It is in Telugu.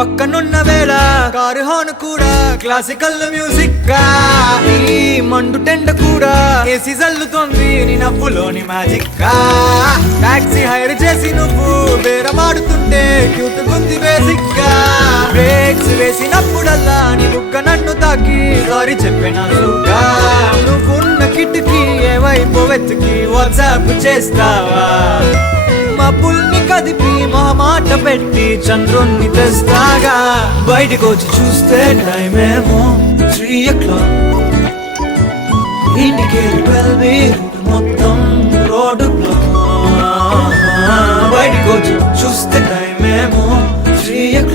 పక్కనున్న వేళ కారు హార్న్ కూడా క్లాసికల్ మ్యూజిక్ గా ఈ మండు టెండ కూడా ఏసీ జల్లుతోంది నీ నవ్వులోని మ్యాజిక్ గా టాక్సీ హైర్ చేసి నువ్వు బేరమాడుతుంటే క్యూట్ గుంది బేసిక్ గా బ్రేక్స్ వేసినప్పుడల్లా నీ బుగ్గ నన్ను తాకి సారీ చెప్పినగా నువ్వున్న కిటికీ ఏ వైపు వెతికి వాట్సాప్ చేస్తావా మబ్బుల్ని కదిపి మాట పెట్టి చంద్రుణ్ణి తెస్తాగా బయటకు వచ్చి చూస్తే టైం ఏమో 3 o'clock ఇండికేటర్ 12 మొత్తం రోడ్డు బ్లాక్ బయటకు వచ్చి చూస్తే టైం ఏమో 3 o'clock